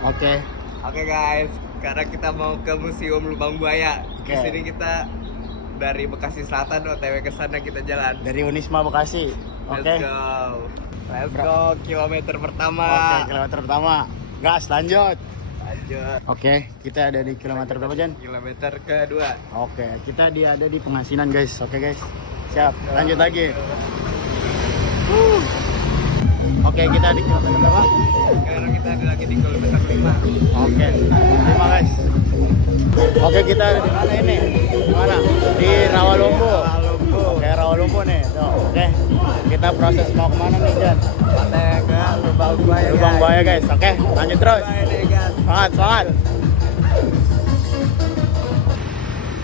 Oke. Oke guys, sekarang kita mau ke Museum Lubang Buaya. Di Oke. sini kita dari Bekasi Selatan OTW ke sana kita jalan. Dari Unisma Bekasi. Let's Oke. go. Let's go kilometer pertama. Oke, kilometer pertama. Gas, lanjut. Lanjut. Oke, kita ada di kilometer berapa, Jan? Kilometer kedua. Oke, kita ada di Pengasinan, guys. Oke, guys. Siap. Lanjut lagi. Oke, kita di kilometer berapa? Sekarang kita ada lagi di kilometer 5. Oke, terima guys. Oke, kita ada di mana ini? Di mana? Di Rawalumbu. Oke, Rawalumbu nih. Tuh, oke. Kita proses mau kemana nih, Jan? Kita ke Lubang Buaya. Lubang Buaya, guys. Oke, lanjut terus. Semangat, semangat.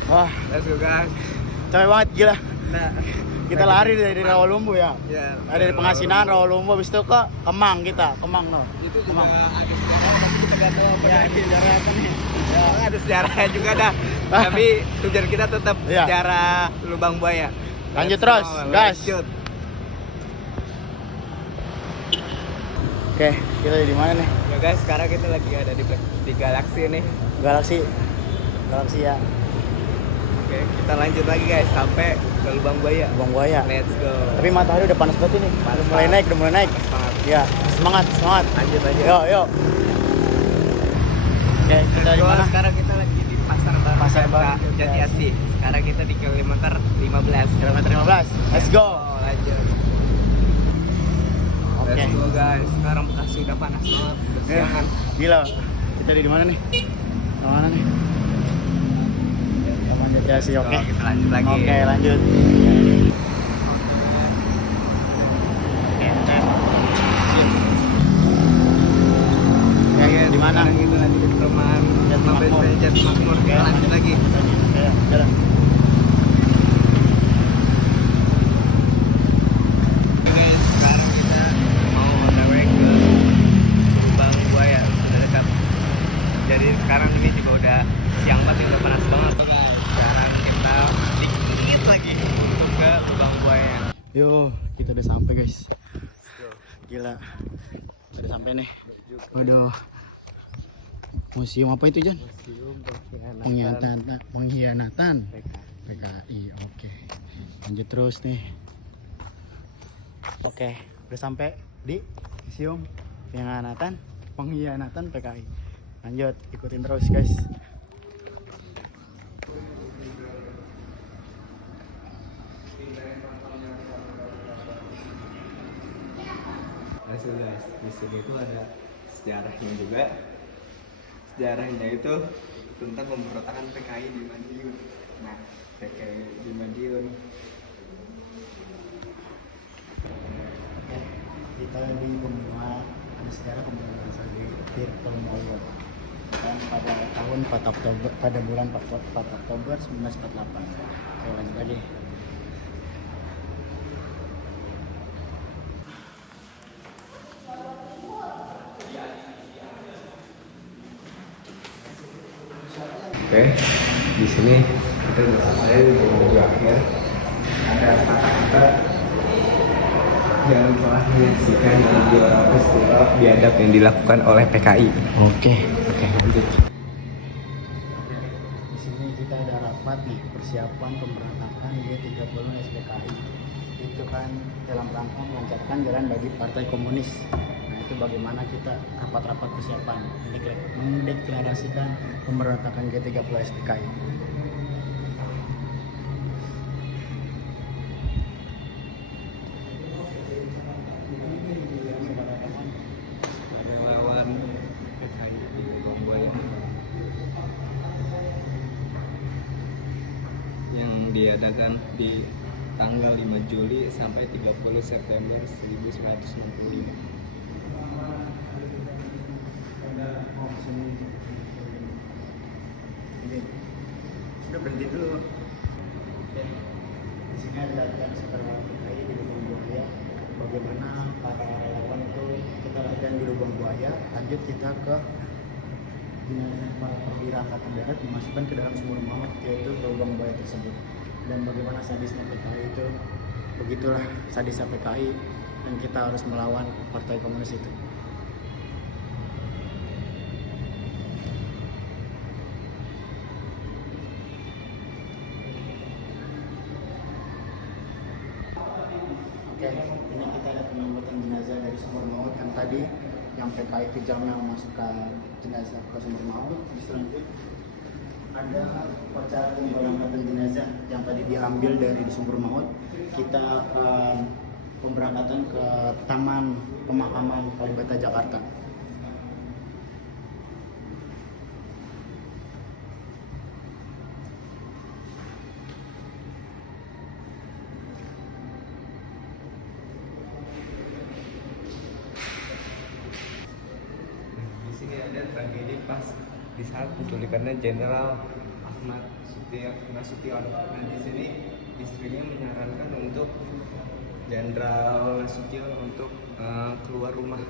Wah, Let's go guys. capek banget, gila. Nah, Kita lari dari Rawalumbu ya. ya, Dari Pengasinan, Rawalumbu, habis itu ke Kemang kita. Kemang, no. itu juga Kemang. ada sejarah, tapi kita nggak tahu apa Ya, lagi. sejarah apa nih? Ya, ada sejarahnya juga dah. Tapi tujuan kita tetap Iya. sejarah Lubang Buaya. Lanjut Let's terus, go, gas. lanjut. Oke, kita di mana nih? Ya guys, sekarang kita lagi ada di Galaxy nih. Galaksi. Galaksi ya. Oke, kita lanjut lagi guys sampai ke Lubang Buaya. Lubang Buaya. Let's go. Tapi matahari udah panas banget ini. Panas Udah mulai banget. naik, udah mulai naik. Semangat. Ya, semangat, semangat. Lanjut aja. Yuk, yuk. Oke, kita di mana? Sekarang kita lagi di Pasar Baru. Pasar Baru. Jati Asih. Sekarang kita di kilometer 15. Kilometer 15. Let's go. Oh, lanjut. Oke. Let's go guys. Sekarang Bekasi udah panas banget. Udah Ya, siangan. gila. Kita di mana nih? Di mana nih? Taman Jati Asih, oke. Kita lanjut lagi. Oke, lanjut. Ya, Oke, di mana? Sekarang kita lagi di perumahan Jati Mabes Makmur. Jati Makmur. Kita lanjut lagi. Oke, jalan. Guys, sekarang kita mau on the way ke Lubang Buaya. Udah dekat. Jadi sekarang ini juga udah siang banget, udah panas banget tuh guys. Sekarang kita dikit lagi untuk ke Lubang Buaya. Yo, kita udah sampai, guys. Go. Gila. Udah sampai nih. Waduh. Museum apa itu, Jan? Pengkhianatan PKI. Oke. Lanjut terus nih. Oke, udah sampai di Museum Pengkhianatan PKI. Lanjut, ikutin terus, guys. Nah, guys, di sini tuh ada sejarahnya juga. Sejarahnya itu tentang pemberontakan PKI di Madiun. Nah, PKI di Madiun. Oke, kita di pembunuhan, ada sejarah pembunuhan Tirto Moyo. Dan pada tahun 4 Oktober, pada bulan 4 Oktober 1948. Oke, lanjut lagi. Oke, di sini kita udah sampai di menuju akhir. Ada kata-kata yang telah menyaksikan dalam beberapa peristiwa biadab yang dilakukan oleh PKI. Oke, lanjut. Di sini kita ada rapat nih, persiapan pemberontakan G30 SPKI. Itu kan dalam rangka melancarkan jalan bagi Partai Komunis. Nah, itu bagaimana kita rapat-rapat persiapan mendeklarasikan pemberontakan G30 SPKI. Relawan PKI di Lubang Buaya yang diadakan di tanggal 5 Juli sampai 30 September 1965. Udah berhenti dulu. Di sini ada latihan setelah PKI di Lubang Buaya. Bagaimana para relawan itu kita latihan di Lubang Buaya. Lanjut kita ke jenazah para perwira angkatan darat dimasukkan ke dalam sumur maut, yaitu Lubang Buaya tersebut. Dan bagaimana sadisnya PKI itu, begitulah sadisnya PKI, dan kita harus melawan Partai Komunis itu. dari Sumber Maut yang tadi yang PKI kejamnya memasukkan jenazah ke Sumber Maut. Selanjutnya ada upacara pemberangkatan jenazah yang tadi diambil dari di Sumber Maut. Kita akan pemberangkatan ke Taman Pemakaman Kalibata Jakarta. Di sini ada tragedi pas di saat penculikannya Jenderal Ahmad Nasution. Dan di sini istrinya menyarankan untuk Jenderal Nasution untuk keluar rumah.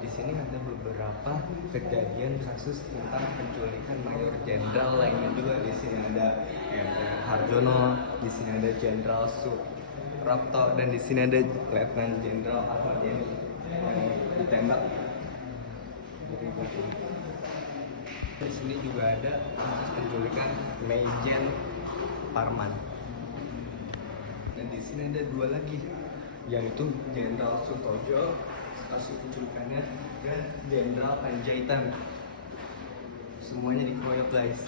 Di sini ada beberapa kejadian kasus tentang penculikan mayor jenderal lainnya juga. Di sini ada Harjono, di sini ada Jenderal Suprapto, dan di sini ada Letnan Jenderal Ahmad Yani yang ditembak dari belakang. Di sini juga ada kasus penculikan Maijen Parman. Dan di sini ada dua lagi, yaitu Jenderal Sutojo kasus penculikannya dan Jenderal Panjaitan. Semuanya dikeroyok guys.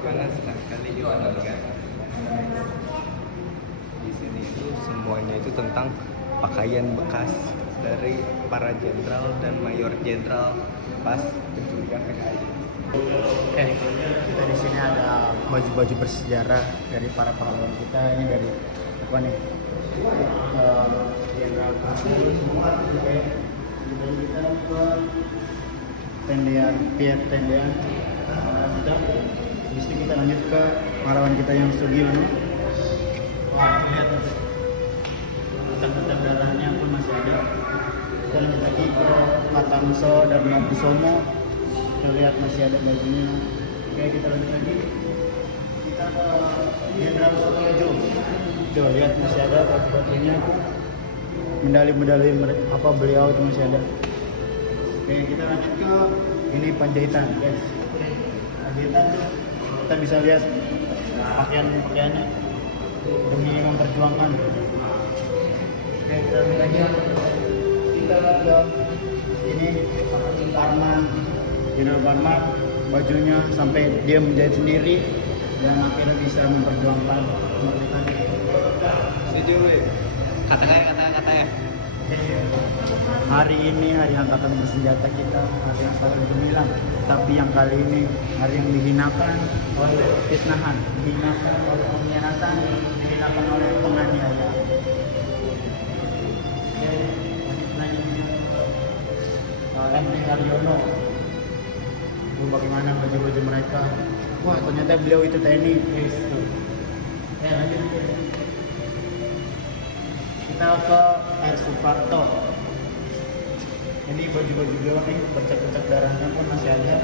Karena sekali-kali kita melihat di sini itu semuanya itu tentang pakaian bekas dari para jenderal dan mayor jenderal pas penculikan PKI. Oke, kita di sini ada baju-baju bersejarah dari para pahlawan kita. Ini dari apa nih? Jenderal Kasih. Kemudian kita ke tendean kita. Habis itu kita lanjut ke pahlawan kita yang Sugiono. Wah, lihat tanda darahnya pun masih ada. Kita lanjut lagi ke Matamso dan Mabusomo. Kita lihat masih ada bajunya. Oke, kita lanjut lagi. Kita ke Jenderal Sutojo. Tuh, lihat masih ada baju-bajunya. Medali-medali apa beliau itu masih ada. Oke, kita lanjut ke ini Panjaitan, guys. Panjaitan tuh kita bisa lihat pakaiannya demi memperjuangkan. Oke, kita lanjut lagi. Kita ke ini Parman, Jenderal Parman, bajunya sampai dia menjahit sendiri dan akhirnya bisa memperjuangkan kemerdekaan. Setuju, kata-kata. Hari ini hari angkatan bersenjata kita, hari yang selalu gemilang. Tapi yang kali ini hari yang dihinakan oleh fitnahan, dihinakan oleh pengkhianatan, dihinakan oleh penganiayaan. Letnan Harjono. Bagaimana baju-baju mereka? Wah, ternyata beliau itu TNI. Lanjut. Kita ke Air Suprapto. Ini baju-baju beliau nih, bercak-bercak darahnya pun masih ada.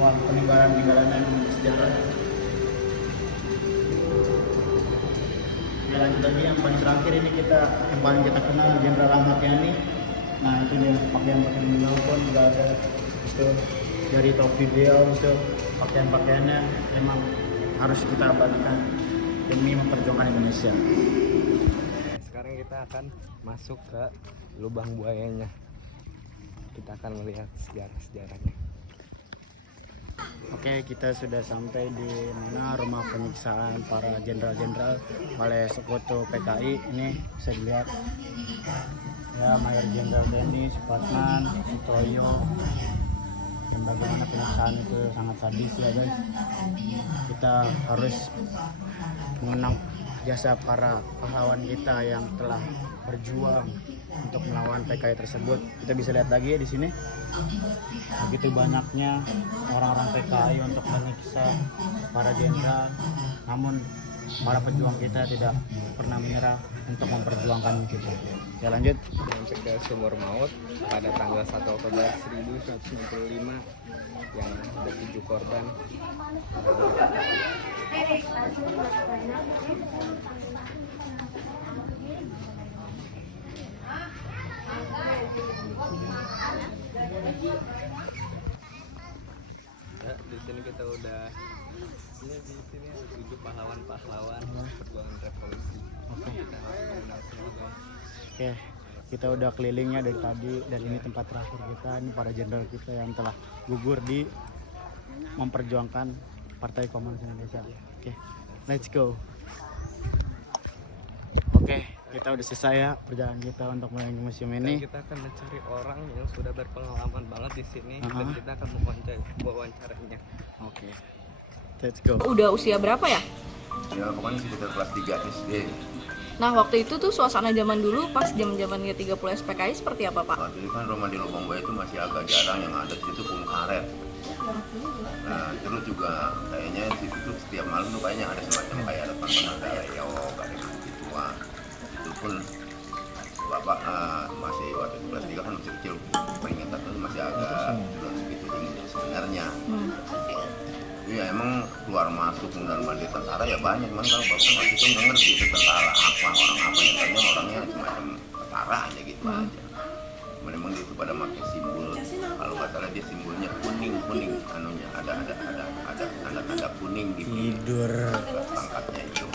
Wah, peninggalan-peninggalannya yang bersejarah. Ya, lanjut lagi yang paling terakhir ini yang paling kita kenal Jenderal Ahmad Yani. Nah, itu dia pakaian-pakaian beliau pun juga ada. Itu dari topi beliau, itu pakaian-pakaiannya memang harus kita abadikan demi memperjuangkan Indonesia. Sekarang kita akan masuk ke lubang buayanya. Kita akan melihat sejarah-sejarahnya. Oke, kita sudah sampai di mana rumah penyiksaan para jenderal-jenderal oleh sekutu PKI. Ini bisa dilihat ya, Mayor Jenderal TNI Supratman, Sutoyo, dan bagaimana penyiksaan itu sangat sadis ya guys. Kita harus mengenang jasa para pahlawan kita yang telah berjuang untuk melawan PKI tersebut. Kita bisa lihat lagi ya di sini. Begitu banyaknya orang-orang PKI untuk menyiksa para jenderal. Namun para pejuang kita tidak pernah menyerah untuk memperjuangkan kita. Ya, lanjut. Sampai ke Sumber Maut pada tanggal 1 Oktober 1165 yang ada 7 korban. Ya, di sini kita udah ini di sini ada 7 pahlawan-pahlawan perjuangan revolusi. Oke. Kita harus mengenal semua guys. Oke, kita udah kelilingnya dari tadi dan ini tempat terakhir kita. Ini para jenderal kita yang telah gugur di memperjuangkan Partai Komunis Indonesia. Oke, let's go. Oke, kita udah selesai ya perjalanan kita untuk menuju museum Dan ini. kita akan mencari orang yang sudah berpengalaman banget di sini dan Aha. kita akan mewawancarainya. Oke, let's go. Udah usia berapa ya? Ya kemarin sekitar kelas 3 SD. Nah waktu itu tuh suasana zaman dulu pas zaman G30 SPKI seperti apa Pak? Waktu itu kan rumah di Lubang Buaya itu masih agak jarang, yang ada di situ pun karet. Nah terus juga kayaknya di situ setiap malam tuh kayaknya ada semacam kayak ada tontonan reog, ada gitu-gituan. Itu pun bapak masih waktu itu kelas 3 kan masih kecil, peringatan itu masih agak belum segitu tinggi sebenarnya. Iya emang keluar masuk mundar mandir tentara ya banyak, cuman kalau bapak waktu itu nggak ngerti itu tentara apa, orang apa yang tanya orangnya semacam tentara aja gitu aja. Memang itu pada pakai simbol, kalau nggak salah dia simbolnya kuning anunya ada tanda kuning di Tidur. pangkatnya itu.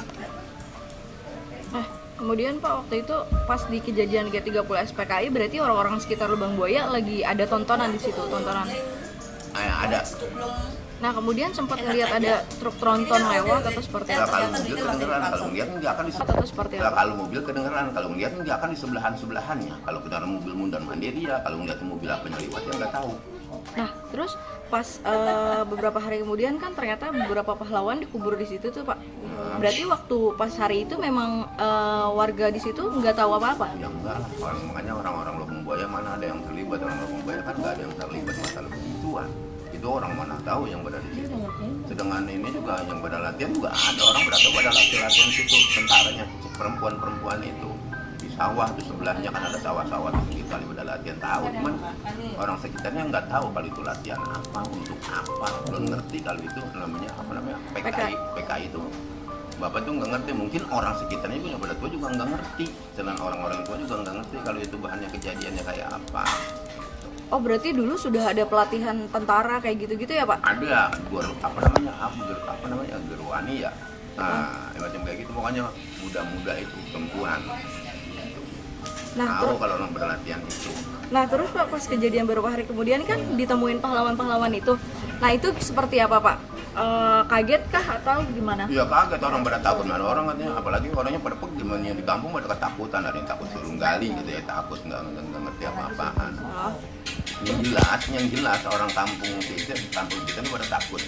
Kemudian Pak waktu itu pas di kejadian G30 SPKI berarti orang-orang sekitar Lubang Buaya lagi ada tontonan di situ, tontonan. Ada. Nah kemudian sempat ngelihat ada truk tronton lewat atau seperti Nah, apa? kalau mobil kedengeran, kalau ngeliat nggak akan di Atau seperti Nah, apa? kalau mobil kedengeran, kalau ngeliat nggak akan di sebelahannya. Kalau kendaraan mobil mundar mandir ya, kalau ngeliat mobil apa yang lewat ya nggak tahu. Nah terus pas beberapa hari kemudian kan ternyata beberapa pahlawan dikubur di situ tuh Pak. Berarti waktu pas hari itu memang warga di situ nggak tahu apa-apa? Ya enggak lah, makanya orang-orang Lubang Buaya mana ada yang terlibat, orang Lubang Buaya kan nggak ada yang terlibat masalah begituan. Itu orang mana tahu yang berada di situ. Sedangkan ini juga yang pada latihan juga ada orang pada latihan situ, tentaranya perempuan itu di sawah tuh sebelahnya kan ada sawah-sawah di sekitar pada latihan tahu, cuman orang sekitarnya nggak tahu kalau itu latihan apa, untuk apa, belum ngerti kalau itu namanya apa namanya PKI itu. Bapak tuh nggak ngerti, mungkin orang sekitarnya juga pada tua juga nggak ngerti, dan orang-orang tua juga nggak ngerti kalau itu bahannya kejadiannya kayak apa. Oh berarti dulu sudah ada pelatihan tentara kayak gitu-gitu ya Pak? Ada apa namanya gerwani ya, nah macam kayak gitu, pokoknya muda-muda itu perempuan Nah, tahu kalau orang berlatihan itu. Nah terus Pak pas kejadian beberapa hari kemudian kan ditemuin pahlawan-pahlawan itu. Nah itu seperti apa Pak? Kaget kah atau gimana? Ya kaget, orang pada takut, mana orang katanya, apalagi orangnya pada gimana yang di kampung pada ketakutan, ada yang takut suruh gali gitu ya, takut nggak ngerti apa-apaan. Oh. Yang jelas orang kampung kita ini pada takut.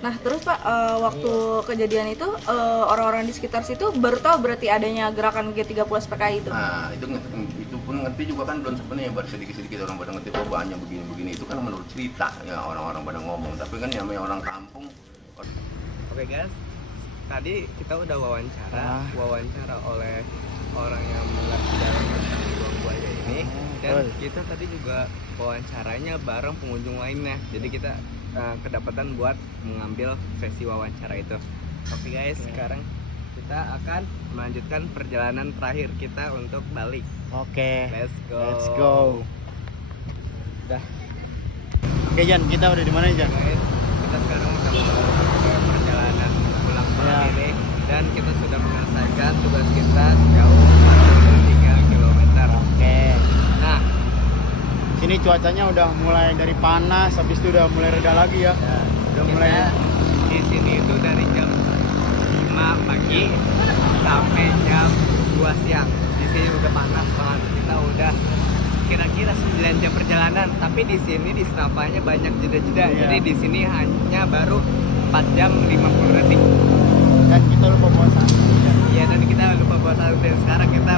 Nah terus Pak waktu kejadian itu orang-orang di sekitar situ baru tahu berarti adanya gerakan G30 SPKI itu. Nah itu pun ngerti juga kan, belum sebenarnya baru sedikit-sedikit orang pada ngerti, oh banyak begini-begini, itu kan menurut cerita ya orang-orang pada ngomong, tapi kan namanya orang kampung. Oke guys, tadi kita udah wawancara oleh orang yang mengerti dalam tentang Lubang Buaya ini, dan kita tadi juga wawancaranya bareng pengunjung lainnya, jadi kita kedapatan buat mengambil sesi wawancara itu. Oke guys, sekarang kita akan melanjutkan perjalanan terakhir kita untuk balik. Oke, Let's go. Dah. Oke Jan, kita udah di mana Jan? Guys, kita sekarang udah ke perjalanan pulang ini, dan kita sudah menyelesaikan tugas kita sejauh 3 km. Oke. Nah, Sini cuacanya udah mulai dari panas, habis itu udah mulai reda lagi ya. Udah kita mulai. di sini itu dari jam 5 pagi sampai jam 2 siang. Di sini udah panas banget. Kita udah kira-kira 9 jam perjalanan, tapi di sini di Snapanya banyak jeda-jeda. Iya. Jadi di sini hanya baru 4 jam 50 detik. Dan kita lupa bawa santai. Iya, dan kita lupa bawa santai. Sekarang kita